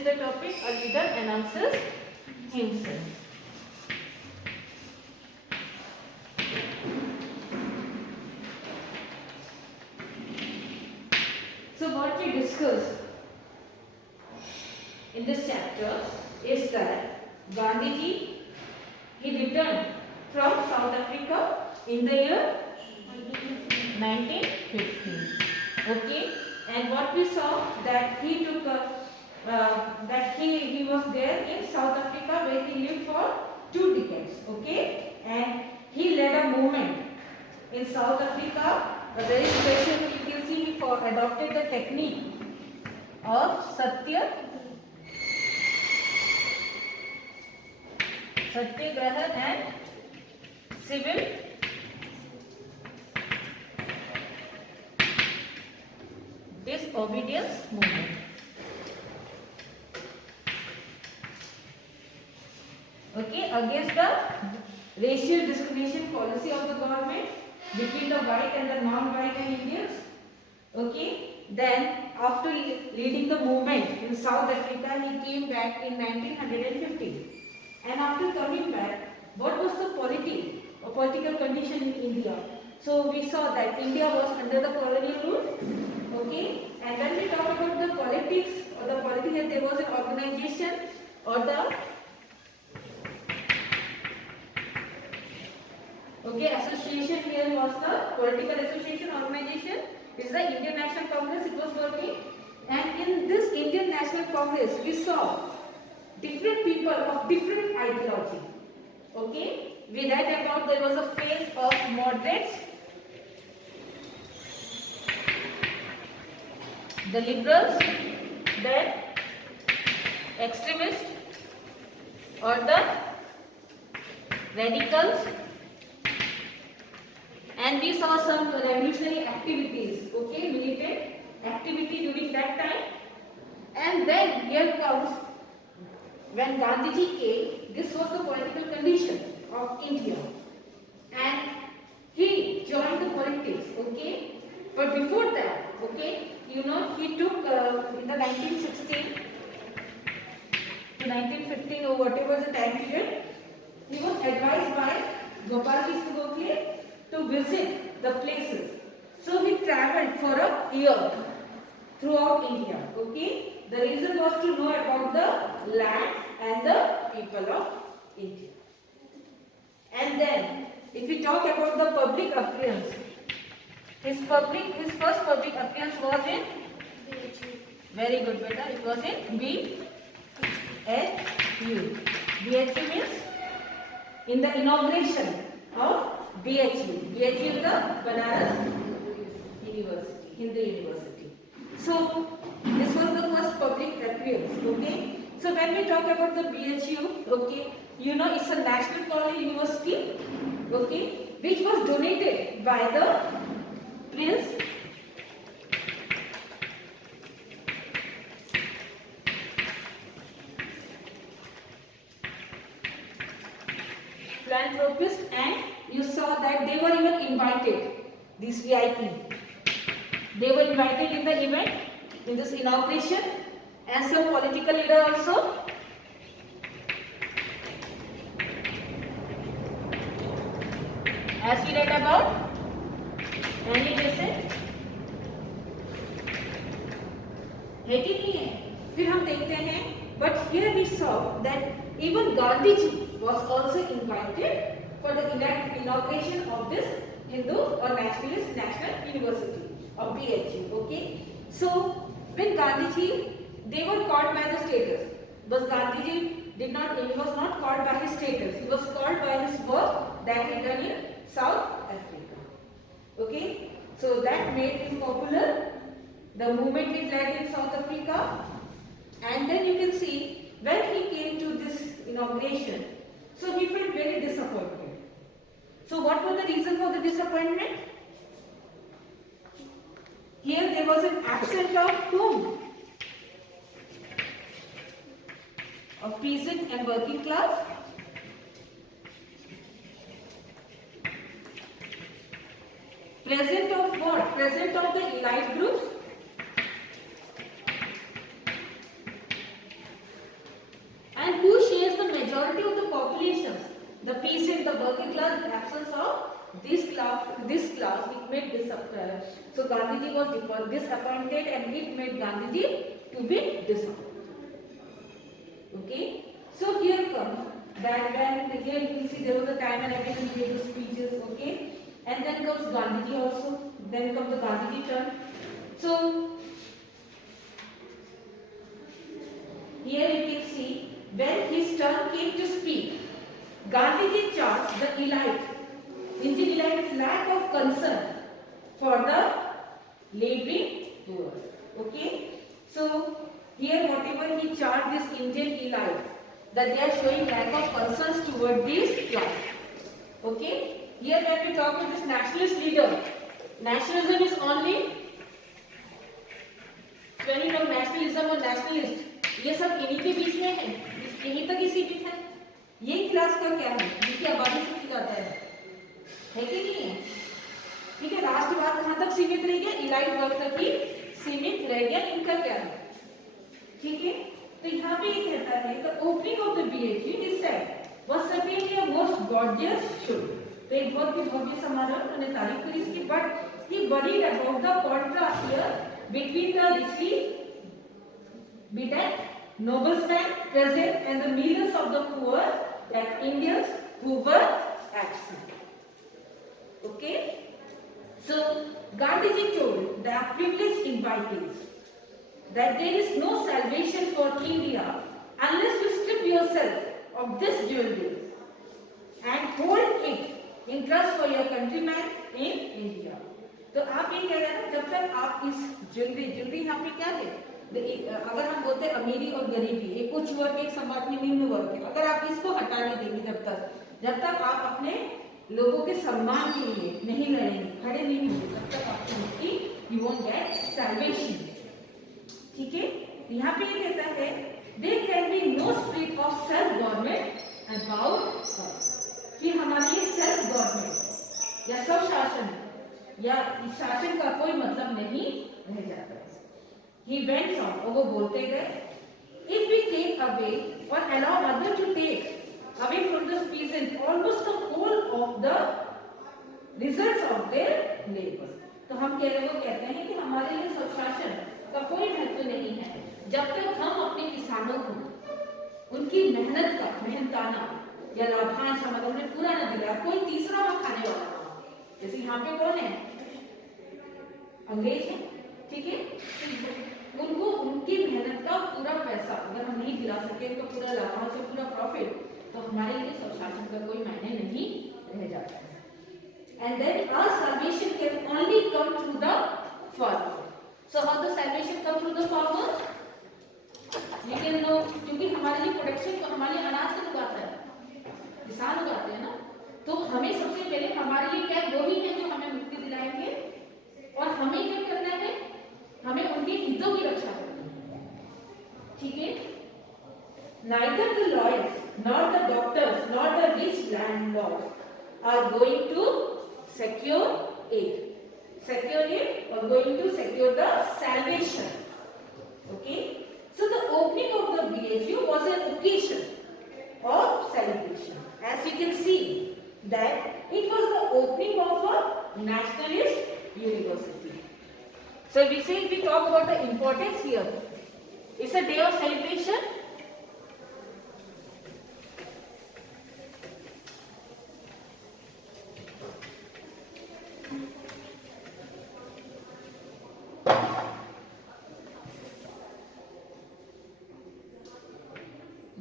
is the topic, a leader announces himself. So what we discussed in this chapter is that Gandhiji, he returned from South Africa in the year 1915. Okay, and what we saw that he took that he was there in South Africa where he lived for 2 decades. Okay, and he led a movement in South Africa, a very special. You can see he adopted the technique of Satyagraha and civil disobedience movement. Okay, against the racial discrimination policy of the government between the white and the non-white and Indians. Okay, then after leading the movement in South Africa, he came back in 1950. And after coming back, what was the political condition in India? So we saw that India was under the colonial rule. Okay, and when we talk about the politics or the politics, there was an organization or the association. Here was the political association organization. This is the Indian National Congress. It was working, and in this Indian National Congress, we saw different people of different ideology. Okay, we read about there was a phase of moderates, the liberals, then extremists or the radicals, and we saw some revolutionary activities, okay, militant activity during that time. And then here comes when Gandhiji came, this was the political condition of India, and he joined the politics, okay. But before that, okay, you know, he took in the 1916 to 1915 or whatever the time period, he was advised by Gopalji Gokhale to visit the places. So he travelled for a year throughout India. Okay, the reason was to know about the land and the people of India. And then, if we talk about the public appearance, his first public appearance was in very good, beta. It was in BHU. BHU means in the inauguration of BHU. BHU is the Banaras University, Hindu University. So this was the first public appearance. Okay. So when we talk about the BHU, okay, you know it's a national college university, okay, which was donated by the Prince philanthropist, and you saw that they were even invited, these VIP. They were invited in the event, in this inauguration, and some political leader also. As we read about, any recent है कि नहीं है? फिर हम देखते हैं, but here we saw that even Gandhiji was also invited for the inauguration of this Hindu or Nationalist National University of BHU. Okay, so when Gandhiji, they were called by the status, but Gandhiji did not. He was not called by his status. He was called by his work that he done in South Africa. Okay, so that made him popular. The movement he led in South Africa, and then you can see when he came to this inauguration, so he felt very disappointed. So what was the reason for the disappointment? Here there was an absence of whom? Of peasant and working class. Present of what? Present of the elite groups. peasant, the working class, in absence of this class, it made so Gandhiji was disappointed, and it made Gandhiji to be disappointed. Okay, so here comes that when here you see there was a time and everyone gave the speeches. Okay, and then comes Gandhiji also. Then comes the Gandhiji turn. So here you can see when his turn came to speak, Gandhiji charged the elite, Indian elite's lack of concern for the laboring poor. Okay, so here whatever he charged this Indian elite, that they are showing lack of concerns toward this class. Okay, here when we talk about this nationalist leader, nationalism is only when you talk nationalism or nationalist, ये सब इन्हीं के बीच में है, यहीं तक ही सीमित है। ये क्लास का क्या है, जिसकी आबादी सबसे ज्यादा है कि नहीं है? ठीक है, राष्ट्रवाद कहाँ तक सीमित रह गया, इलाइट वर्ग तक ही सीमित रह गया, इनका क्या है? ठीक है, तो यहाँ पे ये कहता है the opening of the BHU is said was certainly a most gorgeous show. तो एक बहुत ही भव्य समारोह, उन्होंने तारीफ करी इसकी, but he worried about the contrast here between the richly bedecked noblemen present and the millions of the poor and Indians who were absent. Okay, so Gandhiji told the privileged invitees that there is no salvation for India unless you strip yourself of this jewelry and hold it in trust for your countrymen in India. तो आप ये कह रहे हैं जब तक आप इस ज्वेलरी यहाँ पे क्या है, अगर हम बोलते हैं अमीरी और गरीबी, एक उच्च वर्ग एक समाज में निम्न वर्ग है, अगर आप इसको हटा नहीं देंगे, जब तक आप अपने लोगों के सम्मान के लिए नहीं लड़ेंगे, खड़े नहीं होंगे, तब तक आपको मुक्ति, यू वोंट गेट सैल्वेशन। ठीक है, यहाँ पे ये कहता है there can be no spirit of self government about us. फिर हमारे लिए सेल्फ गवर्नमेंट या स्वशासन या शासन का कोई मतलब नहीं रह जाता है। He went on, और वो बोलते गए, if we take away or allow others to take away from the peasant almost the whole of the results of their labor, तो हम कह रहे, वो कहते हैं कि हमारे लिए स्वशासन का कोई महत्व नहीं है जब तक हम अपने किसानों को उनकी मेहनत का मेहनताना या लाभांश मतलब उन्हें पूरा न दिला, कोई तीसरा वहां खाने वाला, जैसे यहाँ पे कौन है, अंग्रेज है, ठीक है, उनको उनकी मेहनत का पूरा पैसा अगर हम नहीं दिला सके, उनका पूरा लाभांश और पूरा प्रॉफिट, तो हमारे लिए स्वशासन का कोई मायने नहीं रह जाता है। And then our salvation can only come through the farmer. So how the salvation come through the farmer? You can know, क्योंकि हमारे लिए प्रोडक्शन, हमारे लिए अनाज कौन उगाता है, किसान उगाते हैं ना, तो हमें सबसे पहले हमारे लिए क्या वो ही है जो हमें मुक्ति दिलाएंगे, और हमें क्या करना है, हमें उनके हितों की रक्षा करनी है। ठीक है, neither the lawyers nor the doctors nor the rich landlords are going to secure it or going to secure the salvation. Okay, so the opening of the BHU was an occasion of celebration. As you can see that it was the opening of a nationalist university. So we say, if we talk about the importance here, it's a day of celebration.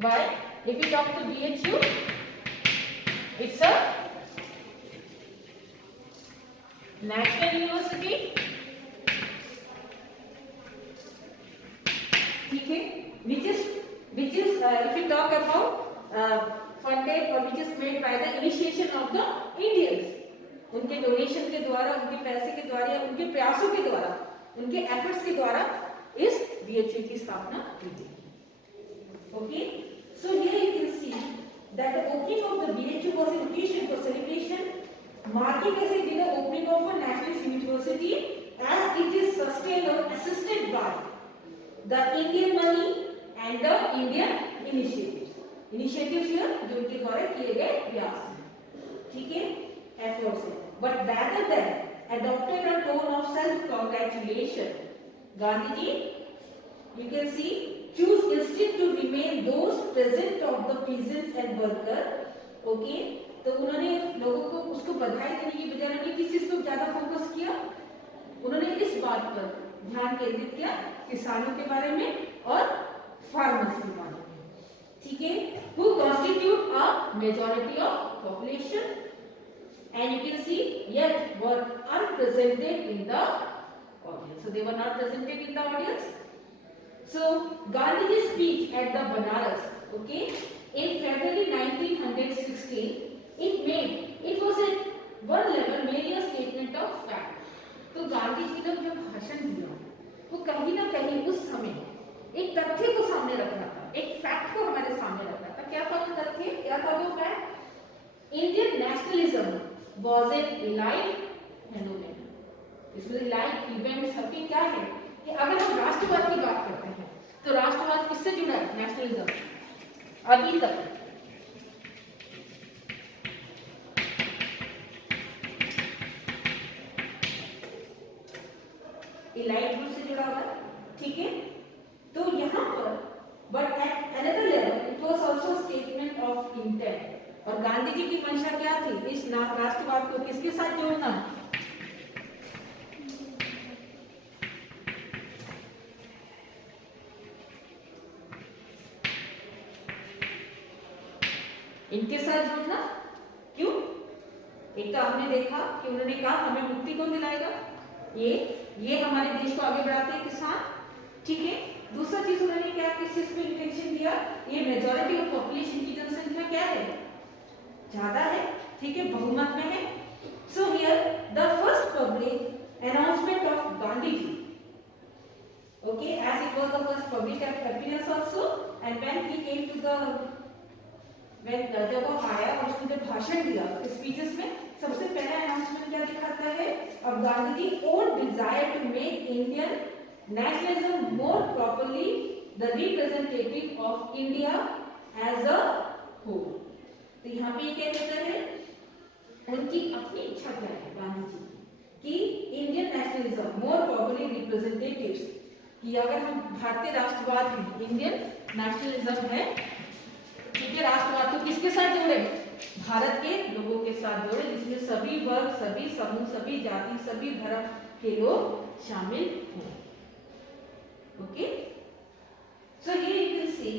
But if we talk to BHU, it's a national university. ठीक है, which is if we talk about funded or which is made by the initiation of the Indians, उनके donation के द्वारा, उनके पैसे के द्वारा या उनके प्रयासों के द्वारा, उनके एफर्ट्स के द्वारा इस BHU की स्थापना की गई। Okay, so here you can see that the opening of the BHU was an occasion for celebration, marking as it the opening of a national university, as it is sustained or assisted by the Indian money and the Indian initiatives here जो उनके द्वारा किए गए प्रयास हैं। ठीक है, effort से, but rather than adopted a tone of self congratulation, Gandhiji, you can see, choose instead to remain those present of the peasants and worker. Okay, तो उन्होंने लोगों को उसको बधाई देने की बजाय उन्होंने किस चीज को ज्यादा फोकस किया, उन्होंने इस बात पर ध्यान केंद्रित किया, किसानों के बारे में और फार्मर्स के बारे में, ठीक है, who constitute a majority of population and you can see yet were unrepresented in the audience. So they were not presented in the audience. So Gandhiji's speech at the Banaras, okay, in February 1916, it was at one level merely a statement of fact. तो गांधी जी ने जब भाषण दिया वो कहीं ना कहीं उस समय एक तथ्य को सामने रख रहा था, एक फैक्ट को हमारे सामने रख रहा था। क्या था वो तथ्य, क्या था वो fact? Indian nationalism was an elite phenomenon. इसमें इलाइट इवेंट सबके क्या है कि अगर हम राष्ट्रवाद की बात करते हैं तो राष्ट्रवाद किससे जुड़ा है? नेशनलिज्म। अभी तक इलाइट ग्रुप से जुड़ा हुआ है, ठीक है। तो यहाँ पर but at another level it was also statement of intent. और गांधी जी की मंशा क्या थी? इस राष्ट्रवाद को किसके साथ जोड़ना? इनके साथ जोड़ना। क्यों? एक तो हमने देखा कि उन्होंने कहा हमें मुक्ति कौन दिलाएगा? ये हमारे देश को आगे बढ़ाते हैं किसान, ठीक है। दूसरा चीज उन्होंने क्या किस चीज पे इंटेंशन दिया? ये मेजॉरिटी ऑफ पॉपुलेशन की जनसंख्या क्या है? ज्यादा है, ठीक है, बहुमत में है। So here the first public announcement of Gandhi ji, okay, as it was the first public appearance also and when he came to the जब वो आया और उसने जब भाषण दिया स्पीचेस में सबसे पहला अनाउंसमेंट क्या दिखाता है? अब Gandhi ji own desire to make Indian nationalism more properly the representative of India as a whole. तो यहाँ पे क्या कहते हैं? उनकी अपनी इच्छा क्या है गांधी जी कि Indian nationalism more properly representatives, कि अगर हम भारतीय राष्ट्रवाद है, इंडियन नेशनलिज्म है, ठीक है, राष्ट्रवाद को किसके साथ जोड़े? भारत के लोगों के साथ जोड़े, जिसमें सभी वर्ग, सभी समूह, सभी जाति, सभी धर्म के लोग शामिल हैं। Okay, so here you can see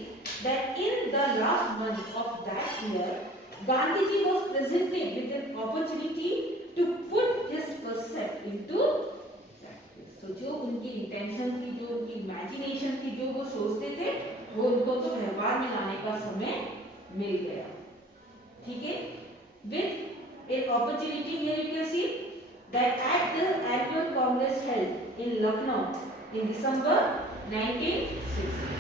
that in the last month of that year Gandhi ji was presented with an opportunity to put his percept into practice. तो जो उनकी इंटेंशन थी, जो उनकी इमेजिनेशन थी, जो वो सोचते थे, वो उनको तो व्यवहार में लाने का समय मिल गया, ठीक है। With an opportunity here you can see that at the annual Congress held in Lucknow in December 1960,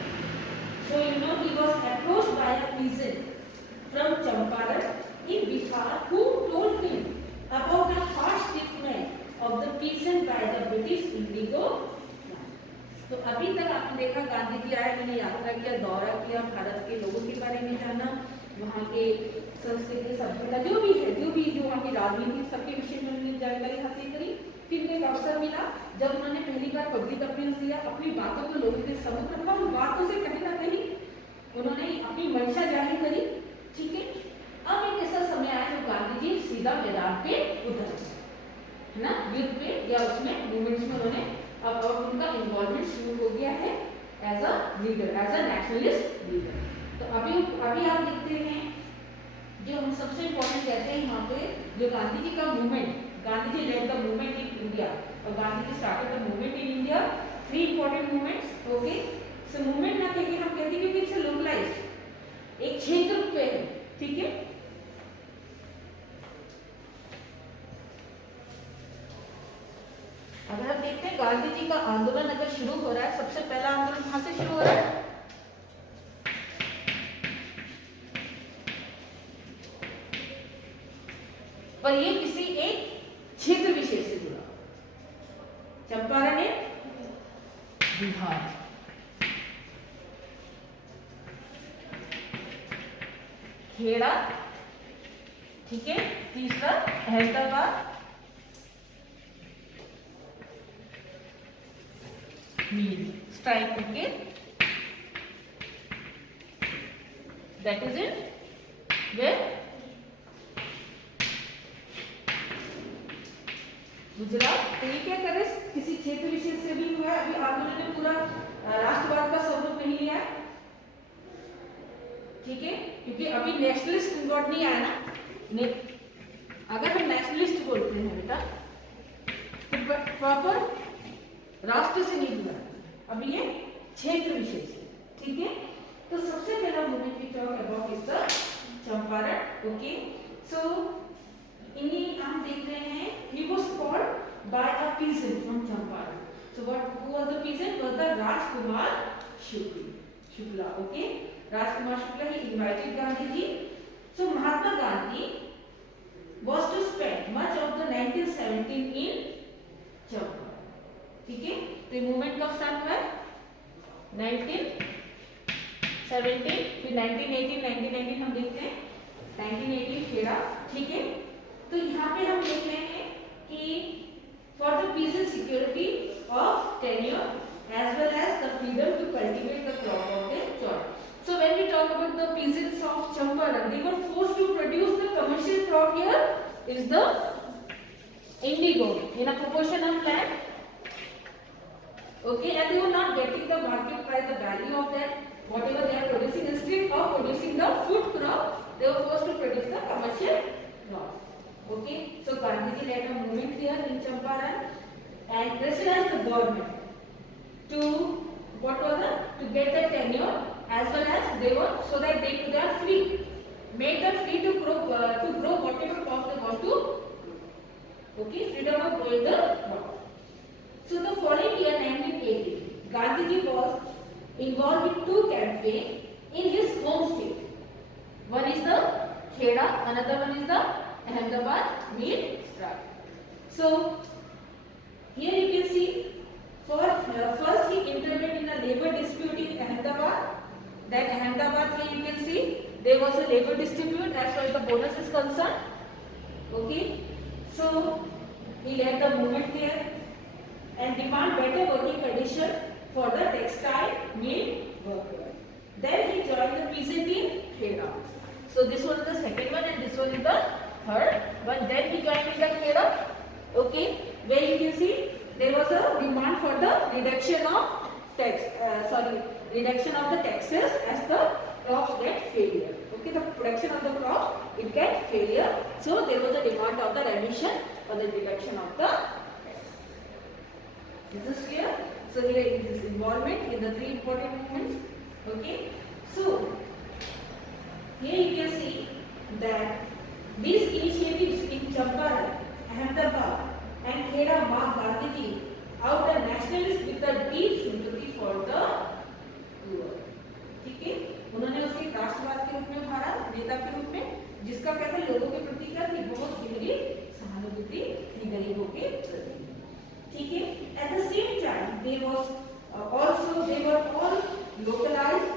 so you know he was approached by a peasant from Champaran in Bihar who told him about the harsh treatment of the peasant by the British indigo. तो अभी तक आपने देखा गांधी जी आए, उन्होंने यात्रा किया, दौरा किया, भारत के लोगों के बारे में जाना, वहाँ के संस्कृति, सभ्यता जो भी है, जो वहाँ की राजनीति, सबके विषय में उन्होंने जानकारी हासिल करी। फिर उन्हें एक अवसर मिला जब उन्होंने पहली बार पब्लिक अपीयरेंस दिया, अपनी बातों को लोगों के समक्ष रखा, उन बातों से कहीं ना कहीं उन्होंने अपनी मंशा जाहिर करी, ठीक है। अब एक ऐसा समय आया जब गांधी जी सीधा मैदान पे उतर है ना, युद्ध पे या उसमें मूवमेंट्स में उन्होंने अब उनका इन्वॉल्वमेंट शुरू हो गया है as a leader, as a nationalist leader. तो अभी आप देखते हैं जो हम सबसे इम्पोर्टेंट कहते हैं यहाँ पे, जो गांधी जी का movement, Gandhi ji led the movement in India और Gandhi ji started the movement in India, 3 important movements. Okay, so movement ना कहिए, हम कहते हैं क्योंकि इट्स लोकलाइज्ड, एक क्षेत्र पे है, ठीक है। अगर हम देखते हैं गांधी जी का आंदोलन अगर शुरू हो रहा है, सबसे पहला आंदोलन कहां से शुरू हो रहा है? पर ये किसी एक क्षेत्र विशेष से जुड़ा, चंपारण है बिहार, खेड़ा, ठीक है। तीसरा Ahmedabad mill strike, okay, that is in where Gujarat. तो ये क्या कर रहे, किसी क्षेत्र विशेष से भी हुआ है। अभी आंदोलन ने पूरा राष्ट्रवाद का स्वरूप नहीं लिया, ठीक है, क्योंकि अभी नेशनलिस्ट वर्ड नहीं आया ना। अगर हम नेशनलिस्ट बोलते हैं बेटा तो प्रॉपर राष्ट्र से नहीं जुड़ा, अभी ये क्षेत्र विशेष है, ठीक है। तो सबसे पहला movement we talk about is the Champaran, okay. So इन्हीं हम देख रहे हैं, he was called by a peasant from Champaran. So who was the peasant? Was the Rajkumar Shukla, okay. Rajkumar Shukla, he invited Gandhiji. So Mahatma Gandhi was to spend much of the 1917 in Champaran, ठीक है। तो movement कब start हुआ है? 1917, फिर 1918 हम देखते हैं 1918 खेड़ा, ठीक है। तो यहाँ पे हम देख रहे हैं कि for the peace and security of tenure as well as the freedom to cultivate the crop of their choice. So when we talk about the peasants of Champaran, they were forced to produce the commercial crop here is the indigo in a proportion of land, okay, and they were not getting the market price, the value of that whatever they are producing. Instead of producing the food crop, they were forced to produce the commercial crop. Okay, so Gandhiji led a movement here in Champaran and pressurized the government to to get the tenure as well as they were, so that they are free, made them free to grow whatever crop they want to, okay, freedom of growing the crop. So the following year 1980, Gandhiji was involved in two campaigns in his home state. One is the Kheda, another one is the Ahmedabad meal strike. So here you can see, first he intervened in a labor dispute in Ahmedabad. Then Ahmedabad, here you can see there was a labor dispute as far as the bonus is concerned. Okay, so he led the movement there and demand better working condition for the textile mill worker. Then he joined the peasant in Kheda. So this was the second one and this one is the third one. Then he joined in the Kheda, okay, where you can see there was a demand for the reduction of reduction of the taxes as the crops get failure. Okay, the production of the crop it get failure. So there was a demand of the remission or the reduction of the tax. This is clear. So here is his involvement in the three important movements. Okay, so here you can see that these initiatives in Champaran, Ahmedabad and Kheda marked Gandhiji out a nationalist with a deep sympathy for the poor. ठीक है, उन्होंने उसे राष्ट्रवाद के रूप में उभारा, नेता के रूप में, जिसका कहते लोगों के प्रति क्या थी, बहुत गहरी सहानुभूति थी गरीबों के प्रति, ठीक है। At the same time, they were all localized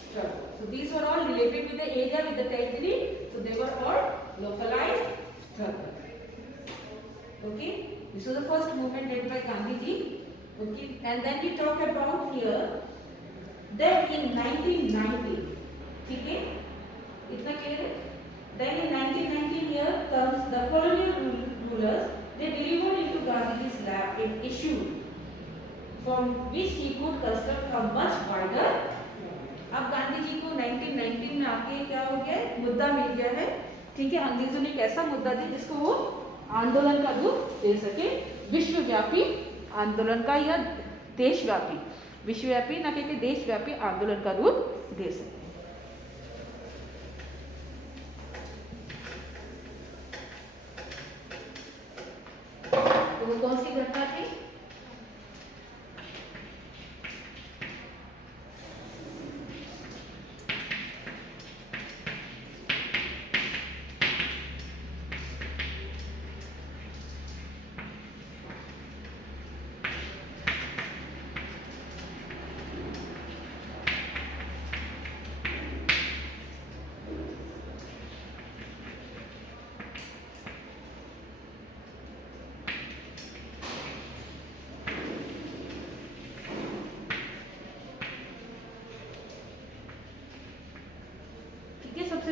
struggle. So these were all related with the area, with the territory. So they were all localized struggle. Okay, this was the first movement led by Gandhiji. Okay, and then we talk about here. Then in 1990, ठीक है, इतना clear है? Then in 1919 here comes the colonial rulers. They delivered into Gandhiji's lap an issue from which he could construct a much wider. अब गांधी जी को 1919 में आके क्या हो गया, मुद्दा मिल गया है, ठीक है। अंग्रेजों ने एक ऐसा मुद्दा दिया जिसको वो आंदोलन का रूप दे सके, विश्वव्यापी आंदोलन का या देशव्यापी, विश्वव्यापी ना कहते देशव्यापी आंदोलन का रूप दे सके। तो वो कौन सी घटना थी?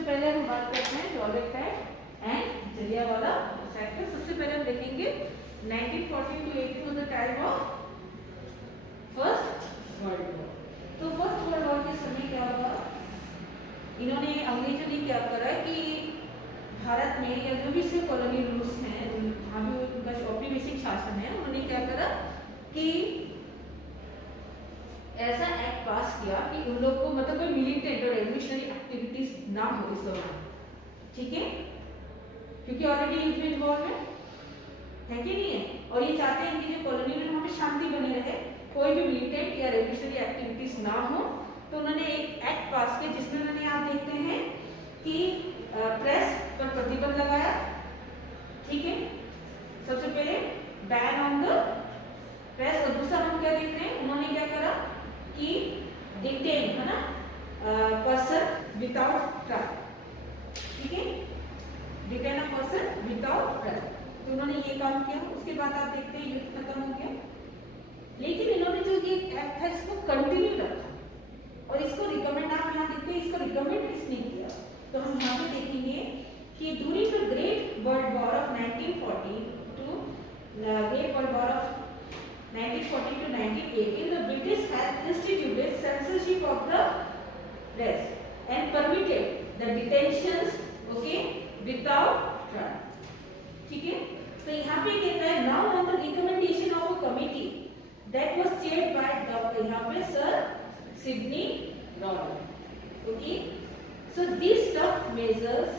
पहले हम बात करते हैं Rowlatt act and Jallianwala massacre. सबसे पहले हम देखेंगे 1914 to 18 was the time of first world war. तो फर्स्ट वर्ल्ड वॉर के समय क्या हुआ, इन्होंने अंग्रेजों ने क्या करा कि भारत में या जो भी से कॉलोनियल रूल्स हैं, जहाँ भी उनका औपनिवेशिक शासन है, उन्होंने क्या करा कि ऐसा एक्ट पास किया कि उन लोग को मतलब कोई मिलिटेंट और रेवोल्यूशनरी एक्टिविटीज ना हो इस दौरान, ठीक है, क्योंकि ऑलरेडी युद्ध में इन्वॉल्व है कि नहीं है, और ये चाहते हैं कि जो कॉलोनी में वहाँ पे शांति बनी रहे, कोई भी मिलिटेंट या रेवोल्यूशनरी एक्टिविटीज ना हो। तो उन्होंने एक एक्ट पास किया जिसमें उन्होंने आप देखते हैं कि प्रेस पर प्रतिबंध लगाया, ठीक है, सबसे पहले बैन ऑन द प्रेस, और दूसरा हम क्या देखते हैं, उन्होंने क्या करा कि डिटेन, है ना, पर्सन विदाउट ट्रायल, ठीक है, detain a person without trial. तो उन्होंने ये काम किया। उसके बाद आप देखते हैं युद्ध खत्म हो गया, लेकिन इन्होंने जो ये एक्ट था इसको कंटिन्यू रखा, और इसको रिकमेंड, आप यहाँ देखते हैं इसको रिकमेंड किसने किया, तो हम यहाँ पे देखेंगे कि during the great world war of 1914 to great world war of 1914 to 1918, the British had instituted censorship of the press and permitted the detentions, okay, without trial, ठीक है। तो यहाँ पे कहता है now on the recommendation of a committee that was chaired by Dr. यहाँ पे Sir Sidney Rowland, okay, so these tough measures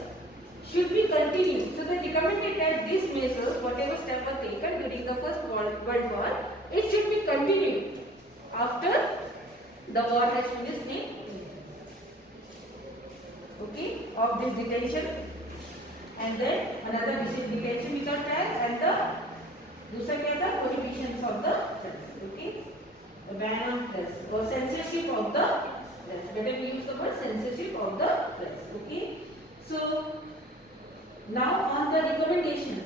should be continued. So they recommended that these measures, whatever steps were taken during the First World War, it should be continued after the war has finished in India. Okay, of this detention, and then another detention without trial, and the दूसरा क्या था, prohibitions of the press, okay, the ban on press or censorship of the press. Better we use the word censorship of the press. Okay, so now on the recommendations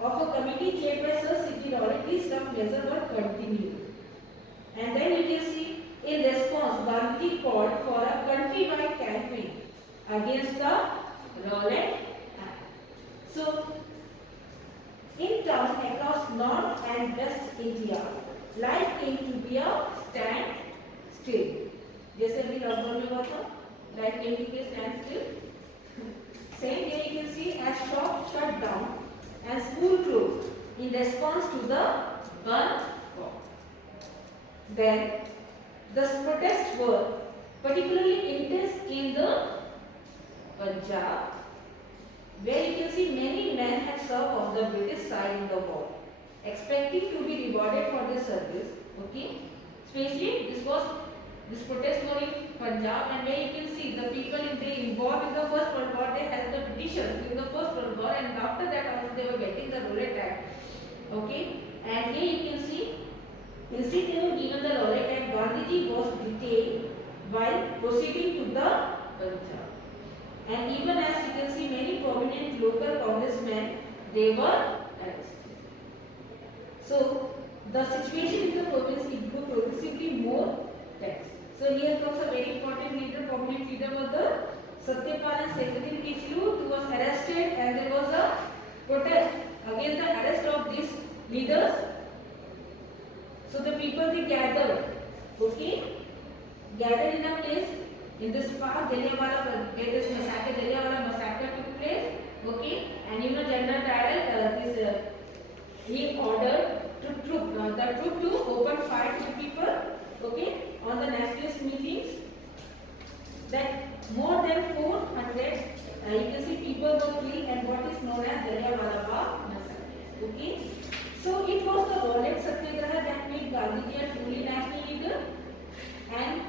of a committee chaired by Sir Sidney Rowland, these tough measures were continued. And then you can see, in response, Gandhi called for a countrywide campaign against the Rowland Act. So, in towns across North and West India, life came to be a standstill. जैसे अभी lockdown में हुआ था, life came to be a standstill. Same day you can see as shops shut down and school closed in response to the Band war. Then the protests were particularly intense in the Punjab, where you can see many men had served on the British side in the war, expecting to be rewarded for their service. Okay, especially this protest were in Punjab, and where you can see the people they involved in the First World War, they helped the Britishers in the First World War, and after that also they were getting the Rowlatt Act. Okay, and here you can see instead they were given the Rowlatt Act, Gandhiji was detained while proceeding to the Punjab, and even as you can see many prominent local congressmen they were arrested. So the situation in the province grew progressively more tense. So here comes a very important leader, prominent leader was the Satyapal and Sekatin Kichlu, who was arrested, and there was a protest against the arrest of these leaders. So the people they gathered, okay, gathered in a place in this park, Jallianwala massacre took place, okay, and you know General Dyer, he ordered the troop to open fire to the people, okay, on the nationalist meetings, that more than 400 you can see people were killed, and what is known as Jallianwala Bagh massacre. Okay, so it was the Rowlatt Satyagraha that made Gandhiji a truly national leader, and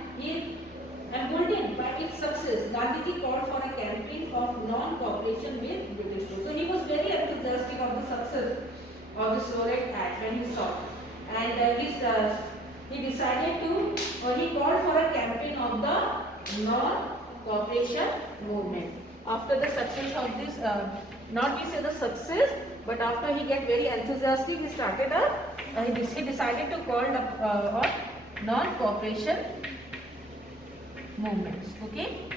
emboldened by its success, Gandhiji called for a campaign of non-cooperation with British rule. So he was very enthusiastic of the success of this Rowlatt Act when he saw, and he decided to, or he called for a campaign of the non-cooperation movement. After the success of this, not we say the success, but after he get very enthusiastic, he started he decided to call on non-cooperation movements. Okay.